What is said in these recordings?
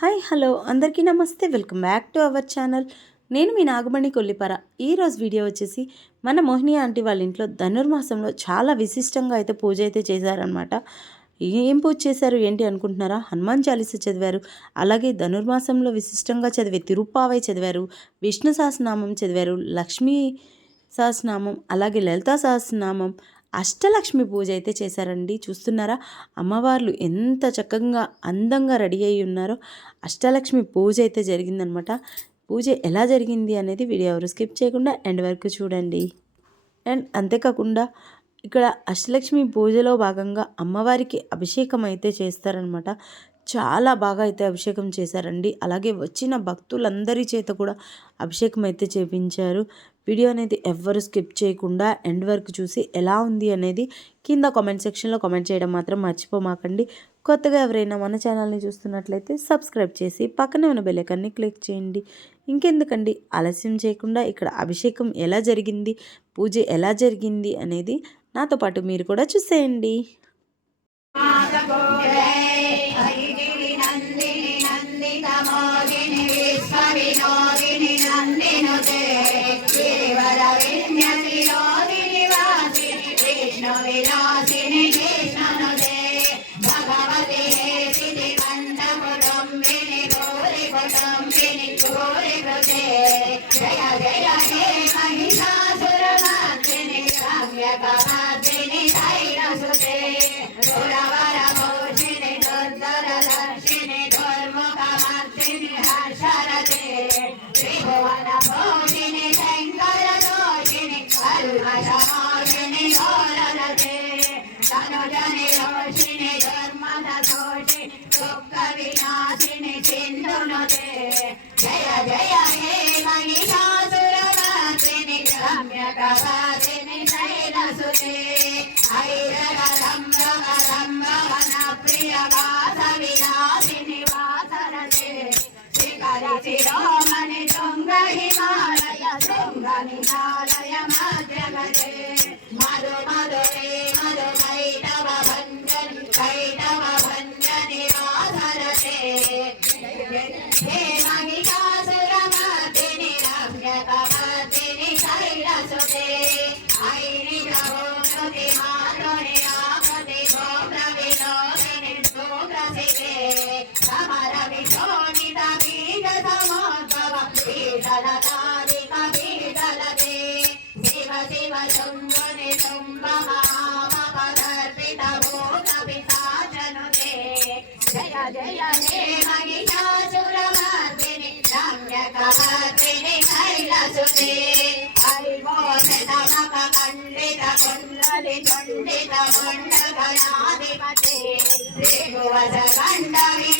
Hi hello. అందరికీ నమస్తే. Welcome back to our channel. నేను మీ నాగమణి కొల్లిపర. ఈరోజు వీడియో వచ్చేసి మన మోహిని ఆంటీ వాళ్ళ ఇంట్లో ధనుర్మాసంలో చాలా విశిష్టంగా అయితే పూజ అయితే చేశారనమాట ఏం పూజ చేశారు ఏంటి అనుకుంటున్నారా? హనుమాన్ చాలీస చదివారు. అలాగే ధనుర్మాసంలో విశిష్టంగా చదివే తిరుప్పావై చదివారు. విష్ణు సహస్రనామం చదివారు. లక్ష్మీ సహస్రనామం అలాగే లలితా సహస్రనామం అష్టలక్ష్మి పూజ అయితే చేశారండి. చూస్తున్నారా? అమ్మవార్లు ఎంత చక్కగా అందంగా రెడీ అయి ఉన్నారో అష్టలక్ష్మి పూజ అయితే జరిగిందనమాట. పూజ ఎలా జరిగింది అనేది వీడియో ఎవరు స్కిప్ చేయకుండా ఎండ్ వరకు చూడండి. అండ్ అంతేకాకుండా ఇక్కడ అష్టలక్ష్మి పూజలో భాగంగా అమ్మవారికి అభిషేకం అయితే చేస్తారనమాట. చాలా బాగా అయితే అభిషేకం చేశారండి. అలాగే వచ్చిన భక్తులందరి చేత కూడా అభిషేకం అయితే చేపించారు. వీడియో అనేది ఎవ్వరు స్కిప్ చేయకుండా ఎండ్ వరకు చూసి ఎలా ఉంది అనేది కింద కామెంట్ సెక్షన్లో కామెంట్ చేయడం మాత్రం మర్చిపోమాకండి. కొత్తగా ఎవరైనా మన ఛానల్ని చూస్తున్నట్లయితే సబ్స్క్రైబ్ చేసి పక్కనే ఉన్న బెల్లైకాన్ని క్లిక్ చేయండి. ఇంకెందుకండి? ఆలస్యం చేయకుండా ఇక్కడ అభిషేకం ఎలా జరిగింది? పూజ ఎలా జరిగింది అనేది నాతో పాటు మీరు కూడా చూసేయండి. దుర్మద దుఃఖ వినాశిని సింధునుతే జయ జయ హే రమ్యకవాసిని శైలసుతే ప్రియ వాస విలాసిని వాసరతే శిరోమణి శృంగ హిమాలయ శృంగ నిహాలయ మధ్యగతే ಖಂಡಿತ ಕುಂಡಲಿ ಖಂಡಿತ ಮಂಡಲನಾಧಿಪತಿ ಶ್ರೀ ಭುವನ ಖಂಡವಿ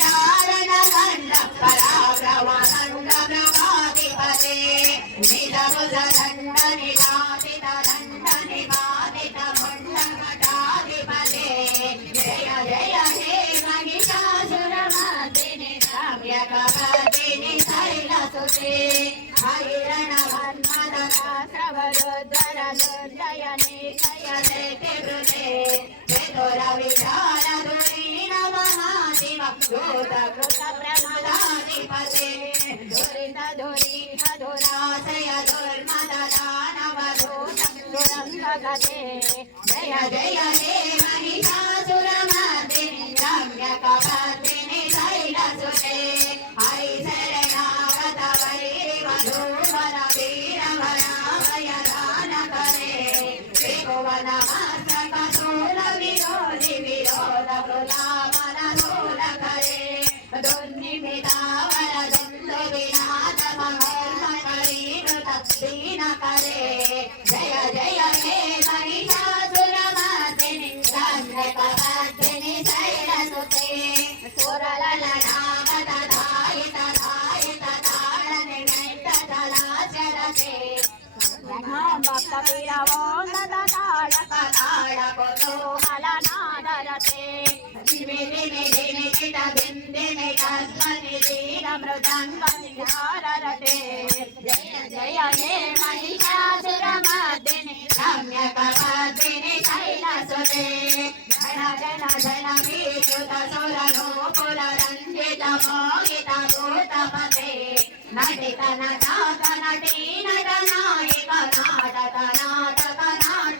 ोदाधिपते धोरित धोरित धोराशय धोर्मददानवधो सङ्गुरं भगते जय जय ವಂದನೆ ಬಾಪ್ತ ವೀರವೋ ನದ ತಾಳಕ ತಾಳಕ ಕುತೂಹಲ ನಾದರತೆ దిమి దిమి దిమి చిట బిందిమి కద్మని దీర మృదంగ నిహారరతే జయ జయ హే మహిషాసురమర్దిని రమ్యకమర్దిని శైలసుతే జయ జన జన జన విద్యుత సురను పురరంజిత మోహిత భూతపతే నటిత నటాక నటీ నట నాయక నాటక నాటక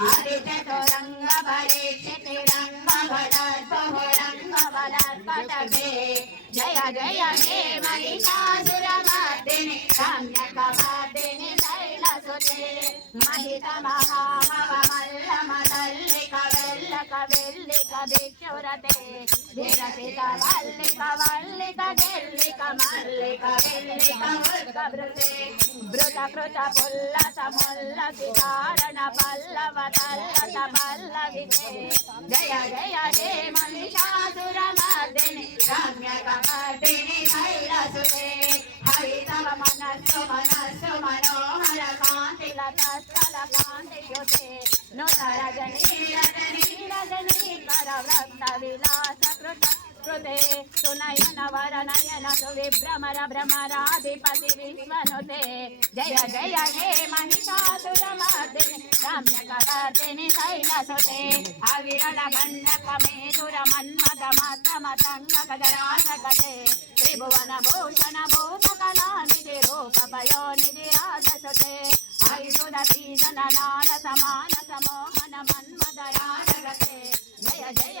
ఆదిచతురంగ పరీక్షితిరంగ భడర్భడర్భ బలర్పటవే జయ జయ హే మహిషాసురమర్దిని రమ్యకమర్దిని శైలసుతే మహిత మహామహమల్ భిక్షురతే వీర సీత మల్లిక మల్లిక గెల్లిక మల్లిక గెల్లిక ముల్క బృతే బృత బృత పుల్లత ముల్ల సితారణ పల్లవ తల్లత పల్లవితే జయ జయ హే మల్లికాసుర మర్దిని రమ్యక మర్దిని కైలసుతే తవ మనస్సు మనస్సు మనోహర కాంతి లతస్థల కాంతి యుతే నూత రజనీ రజనీ రజనీ కర వ్రత విలాస కృత కృతే సునయన వరనయన సువిభ్రమర భ్రమరాధిపతి విశ్వనుతే. జయ జయ హే మహిషాసురమర్దిని రమ్యకవర్దిని శైలసుతే. అవిరళ మండక మేధుర మన్మద మత్తమ సంగకరాజకతే త్రిభువన భూషణ భూతకళా నిధి రూపభయో నిధి రాజసుతే ఐదుదీజన నారసమానసమోహన మన్మద రాజగతే. జయ జయ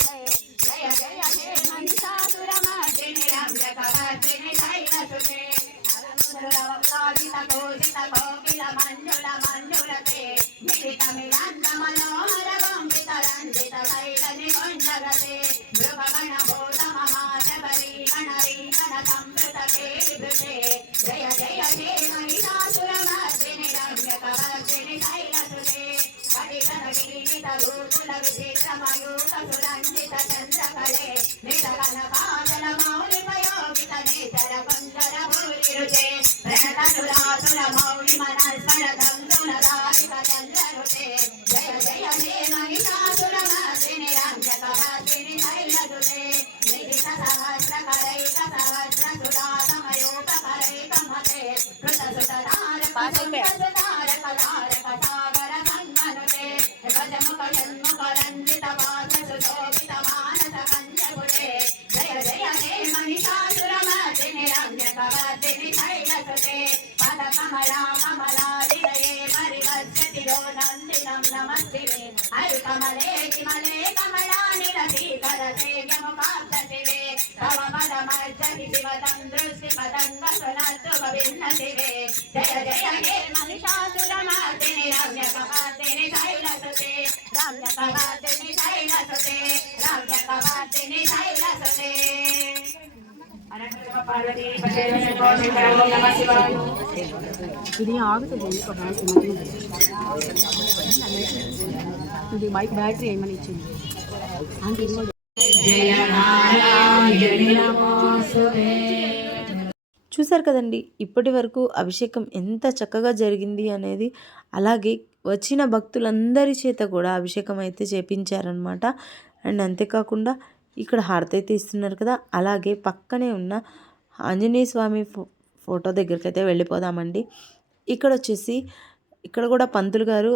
my eyes. విన్నతివే జయ జయ హే మహిషాసురమార్దిని రామ్యకమార్దిని శైలసతే. రామ్యకమార్దిని ఇది ఆగుతుంది ఒక బ్యాటరీ ఏమని ఇచ్చింది? జయ నారాయణ చూశారు కదండి ఇప్పటి వరకు అభిషేకం ఎంత చక్కగా జరిగింది అనేది. అలాగే వచ్చిన భక్తులందరి చేత కూడా అభిషేకం అయితే చేపించారనమాట అండ్ అంతేకాకుండా ఇక్కడ హారతి అయితే ఇస్తున్నారు కదా అలాగే పక్కనే ఉన్న ఆంజనేయ స్వామి ఫో ఫోటో దగ్గరికి అయితే వెళ్ళిపోదామండి. ఇక్కడ వచ్చేసి ఇక్కడ కూడా పంతులు గారు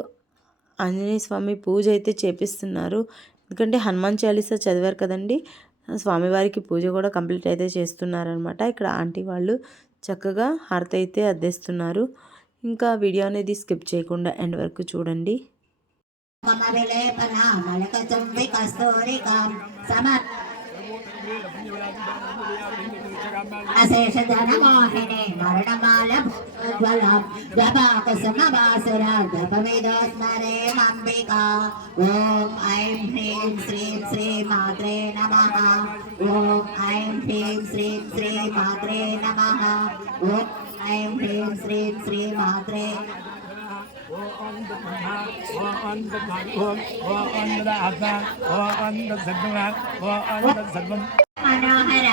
ఆంజనేయ స్వామి పూజ అయితే చేపిస్తున్నారు. ఎందుకంటే హనుమాన్ చాలీసా చదివారు కదండి స్వామివారికి పూజ కూడా కంప్లీట్ అయితే చేస్తున్నారనమాట ఇక్కడ ఆంటీ వాళ్ళు చక్కగా హారతి అయితే అద్దేస్తున్నారు. ఇంకా వీడియో అనేది స్కిప్ చేయకుండా ఎండ్ వరకు చూడండి. సమర్ప अशेषधनमोहिने मरणमालभूज्वलं जपाकुसुमवासुरा जपवेदो स्मरेमम्बिका ॐ ऐं ह्रीं श्रीं श्रीमात्रे नमः। ॐ ऐं ह्रीं श्रीं श्रीमात्रे नमः ॐ ऐं ह्रीं श्रीं श्रीमात्रे नमः। మనోహర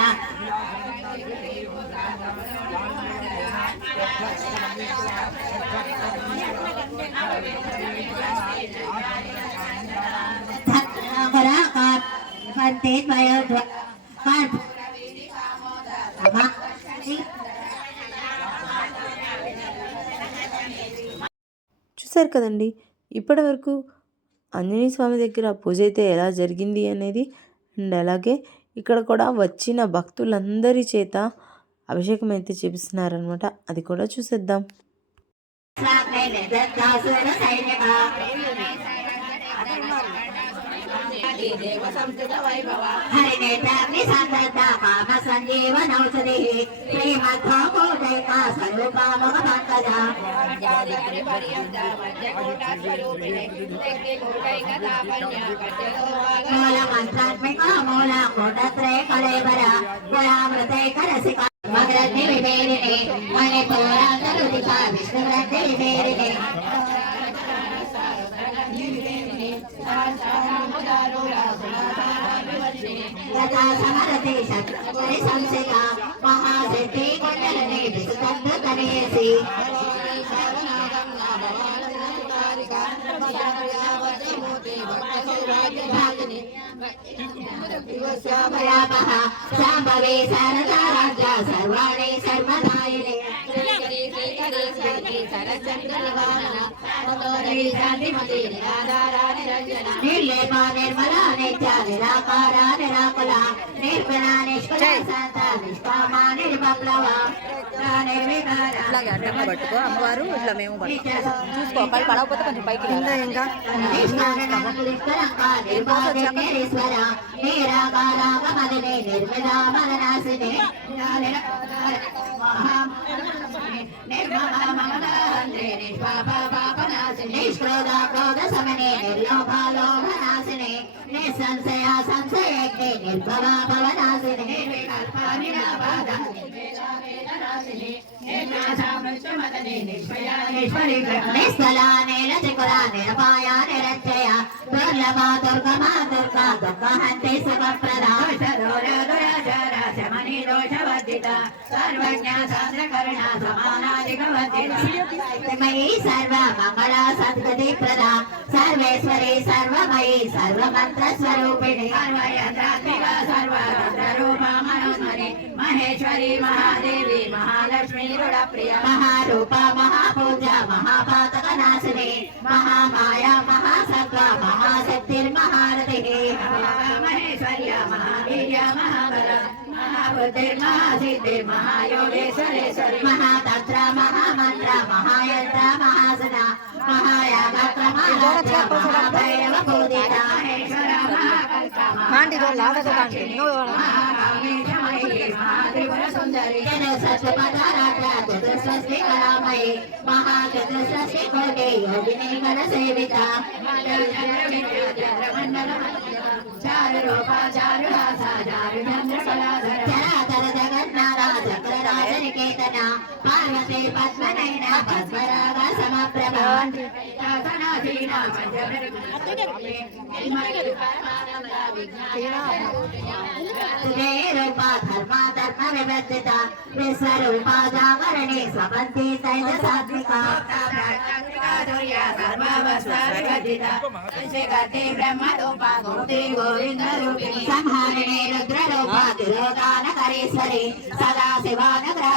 ధర్మరా కార్తే మయోద్వ కార్తే చూసారు కదండి. ఇప్పటి వరకు ఆంజనేయ స్వామి దగ్గర పూజ అయితే ఎలా జరిగింది అనేది అండ్ అలాగే ఇక్కడ కూడా వచ్చిన భక్తులందరి చేత అభిషేకం అయితే చేపిస్తున్నారనమాట అది కూడా చూసేద్దాం. हरिणेतग्नि सन्दता पाप सञ्जीव नौषधिः श्रीमद्भोगोदयिका వివేరిణి యథా సమరతి శత్రుని సంసిత మహాశక్తి కొండలని తనేసి సర్వాణి సర్వదాయిని నిర్లేప నిర్మల నిత్య నిరాకార నిరాకుల నిర్గుణ నిష్కుల శాంత నిష్కామ నిర్వికార ఇట్లాగే అడ్డంగా పట్టుకో. అమ్మవారు ఇట్లా మేము చూసుకో ఒకళ్ళు పడకపోతే కొంచెం పైకి ఇంకా. ఇంకా నిర్భాగేశ్వర నిరాకారాగమదిని నిర్మలా మదనాశిని నిష్క్రోధ సమనే నిర్లోభాలోభనాశిని నిస్సంశయ సంశయజ్ఞే నిర్భవా భవనాశిని నిర్వికల్ప నిరాబాధ నిస్థలా నీల త్రికుల నిరపాయ నిరంజయ దుర్లభ దుర్గమా దుర్గా దుర్గహంతి సుఖప్రద శమని దోషవర్జిత సర్వజ్ఞ సాంద్రకరణ సమానాధికవర్జితమయీ సర్వ మంగళ సద్గతి ప్రద. సర్వేశ్వరి సర్వమయీ సర్వమంత్ర స్వరూపిణి సర్వయంత్రాత్మిక మనోన్మని మహేశ్వరి మహాదేవి మహాలక్ష్మి రుడ ప్రియ మహారూప మహాపూజ మహాపాతక నాశిని మహామాయ మహాసత్వ మహాశక్తిర్మహారతి మహేశ్వర్య మహావీర్య మహాబల మహాబుద్ధిర్మహాసిద్ధిర్ మహాయోగేశ్వరేశ్వరి. మహాతంత్ర మహామంత్ర మహాయంత్ర మహాసన మహాయాగత్ర మహాభైరవ పూజిత. మహేశ్వర మహాకల్ప కాండి లాగదు చారు రూపా చారు రాసా చారు చంద్ర కళాధర నికేతన పార్వతి పద్మనైన పద్మరాగ సమప్రభ. రూప ధర్మ ధర్మ వివర్జిత విశ్వరూప జాగరణి స్వపంతి తైజ సాత్విక. సంహారిణి రుద్ర రూప తిరోధాన కరీశ్వరి సదా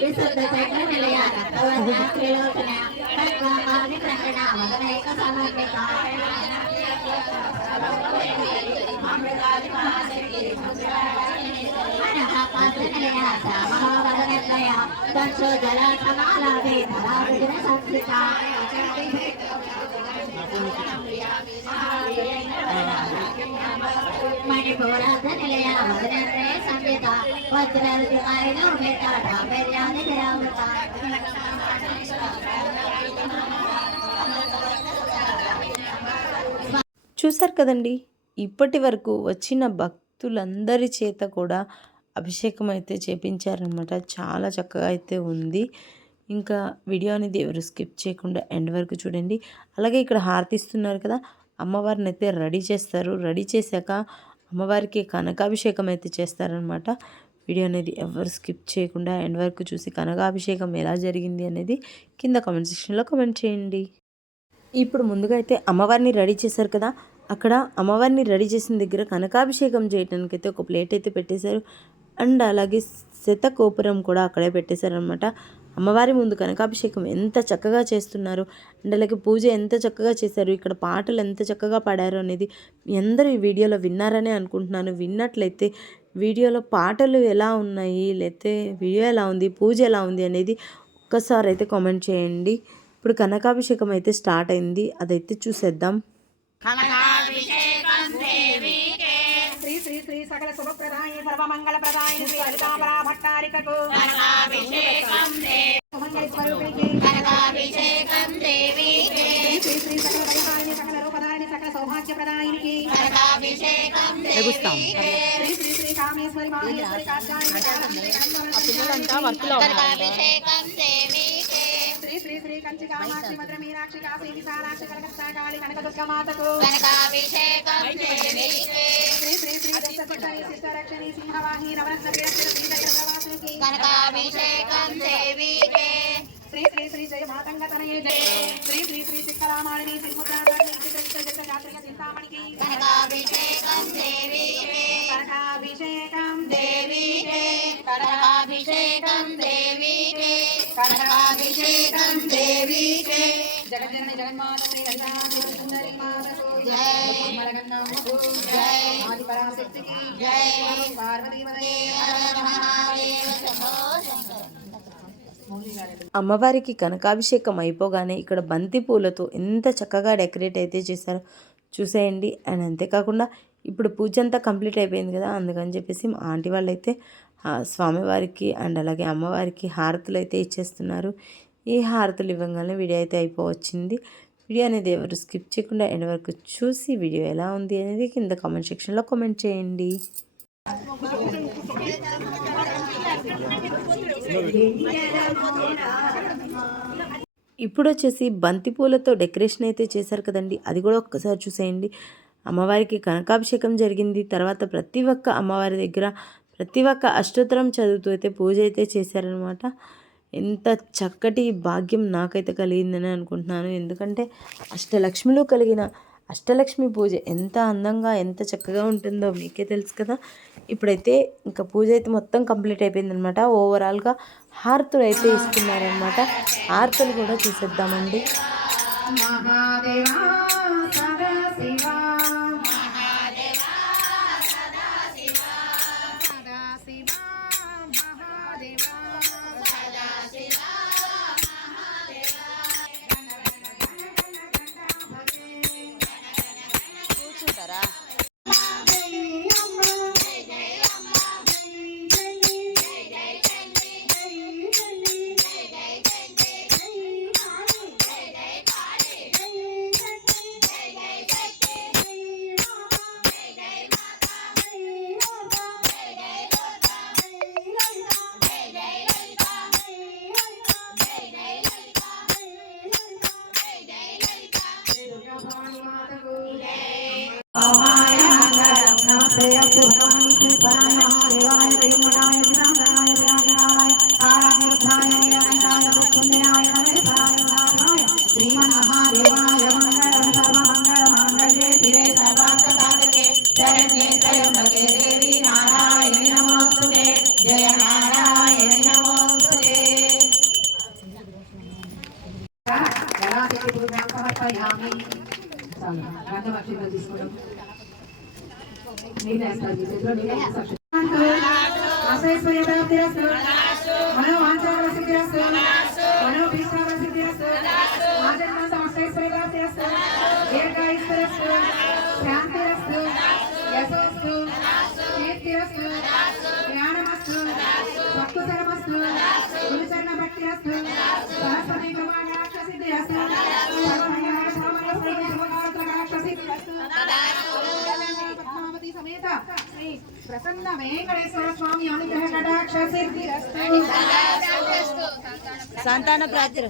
విశుద్ధ చైత్ర నిలయ రక్తవర్ణ త్రిలోచన తత్వాది ప్రకటన మదనైక సమన్విత జల సమాలే ధరావిన సంస్కృత మణిపూరాధ నిలయ మదనరే సంగీత వజ్రాలు ఆయన పెట్టాట పెర్యాది చూశారు కదండి ఇప్పటి వరకు వచ్చిన భక్తులందరి చేత కూడా అభిషేకం అయితే చేపించారనమాట చాలా చక్కగా అయితే ఉంది. ఇంకా వీడియో అనేది ఎవరు స్కిప్ చేయకుండా ఎండ్ వరకు చూడండి. అలాగే ఇక్కడ హారతిస్తున్నారు కదా అమ్మవారిని అయితే రెడీ చేస్తారు. రెడీ చేశాక అమ్మవారికి కనకాభిషేకం అయితే చేస్తారనమాట వీడియో అనేది ఎవరు స్కిప్ చేయకుండా ఎండ్ వరకు చూసి కనకాభిషేకం ఎలా జరిగింది అనేది కింద కామెంట్ సెక్షన్లో కామెంట్ చేయండి. ఇప్పుడు ముందుగా అయితే అమ్మవారిని రెడీ చేశారు కదా. అక్కడ అమ్మవారిని రెడీ చేసిన దగ్గర కనకాభిషేకం చేయడానికి అయితే ఒక ప్లేట్ అయితే పెట్టేశారు. అండ్ అలాగే శతకోపురం కూడా అక్కడే పెట్టేశారనమాట అమ్మవారి ముందు కనకాభిషేకం ఎంత చక్కగా చేస్తున్నారు. అండ్ అలాగే పూజ ఎంత చక్కగా చేశారు. ఇక్కడ పాటలు ఎంత చక్కగా పాడారు అనేది ఎందరూ అందరూ ఈ వీడియోలో విన్నారనే అనుకుంటున్నాను. విన్నట్లయితే వీడియోలో పాటలు ఎలా ఉన్నాయి లేకపోతే వీడియో ఎలా ఉంది పూజ ఎలా ఉంది అనేది ఒక్కసారి అయితే కామెంట్ చేయండి. ఇప్పుడు కనకాభిషేకం అయితే స్టార్ట్ అయింది. అదైతే చూసేద్దాం. సర్వమంగళ ప్రదాయ శ్రీ లలితాంబరా భట్టారికకు కనకాభిషేకం దేవికే శ్రీ శ్రీ సకల భయదాయిని సకల రూపదాయిని సకల సౌభాగ్య ప్రదాయినికి కనకాభిషేకం శ్రీ శ్రీ శ్రీ కామేశ్వరి మహేశ్వరి కాత్యాయని కనకాభిషేకం దేవికే శ్రీ శ్రీ శ్రీ కంచి కామాక్షి మధుర మీనాక్షి కాశీ విశాలాక్షి కనకత్తా కాళి కనక దుర్గమాతకు కనకాభిషేకం శ్రీ శ్రీ శ్రీ దశరక్షణి సిద్ధరక్షణి సింహవాహి నవరత్న పీడక్షణ శ్రీచక్ర ప్రవాసినికి కనకాభిషేకం దేవికే శ్రీ శ్రీ శ్రీ జయ మాతంగ తనయే జయ శ్రీ శ్రీ శ్రీ చింతామణికి కనకాభిషేకం దేవికే కనకాభిషేకం దేవికే కనకాభిషేకం దేవికే కనకాభిషేకం దేవికే జగజ్జనని జగన్మాత శ్రీ లలితాంబిక సుందరి మాతకు జై. మలగన్నమ్మకు జై. ఆది పరాశక్తికి జై. పార్వతీపదే మహాదేవ శంభో శంకర అమ్మవారికి కనకాభిషేకం అయిపోగానే ఇక్కడ బంతి పూలతో ఎంత చక్కగా డెకరేట్ అయితే చేశారో చూసేయండి అండ్ అంతేకాకుండా ఇప్పుడు పూజ అంతా కంప్లీట్ అయిపోయింది కదా అందుకని చెప్పేసి మా ఆంటీ వాళ్ళు అయితే స్వామివారికి అండ్ అలాగే అమ్మవారికి హారతులు అయితే ఇచ్చేస్తున్నారు. ఈ హారతులు ఇవ్వగానే వీడియో అయితే అయిపోవచ్చింది. వీడియో అనేది ఎవరు స్కిప్ చేయకుండా ఎండ్ వరకు చూసి వీడియో ఎలా ఉంది అనేది కింద కామెంట్ సెక్షన్లో కామెంట్ చేయండి. ఇప్పుడు వచ్చేసి బంతి పూలతో డెకరేషన్ అయితే చేశారు కదండి. అది కూడా ఒక్కసారి చూసేయండి. అమ్మవారికి కనకాభిషేకం జరిగింది. తర్వాత ప్రతి ఒక్క అమ్మవారి దగ్గర ప్రతి ఒక్క అష్టోత్తరం చదువుతూ అయితే పూజ అయితే చేశారనమాట ఎంత చక్కటి భాగ్యం నాకైతే కలిగిందని అనుకుంటున్నాను. ఎందుకంటే అష్టలక్ష్మిలో కలిగిన అష్టలక్ష్మి పూజ ఎంత అందంగా ఎంత చక్కగా ఉంటుందో మీకే తెలుసు కదా. ఇప్పుడైతే ఇంకా పూజ అయితే మొత్తం కంప్లీట్ అయిపోయిందనమాట ఓవరాల్గా హారతులు అయితే ఇస్తున్నారనమాట హారతులు కూడా చూసేద్దామండి మహాదేవా శాంతిరస్తు. యశోస్తు. కీర్తిరస్తు. జ్ఞానమస్తు. భక్తుశరమస్తు. గురుచరణ భక్తిరస్తు. సరస్వతి కృపాకటాక్ష సిద్ధిరస్తు. సమేత శ్రీ ప్రసన్న వెంకటేశ్వర స్వామి అనుగ్రహ కటాక్ష సిద్ధిరస్తు సంతాన ప్రాచుర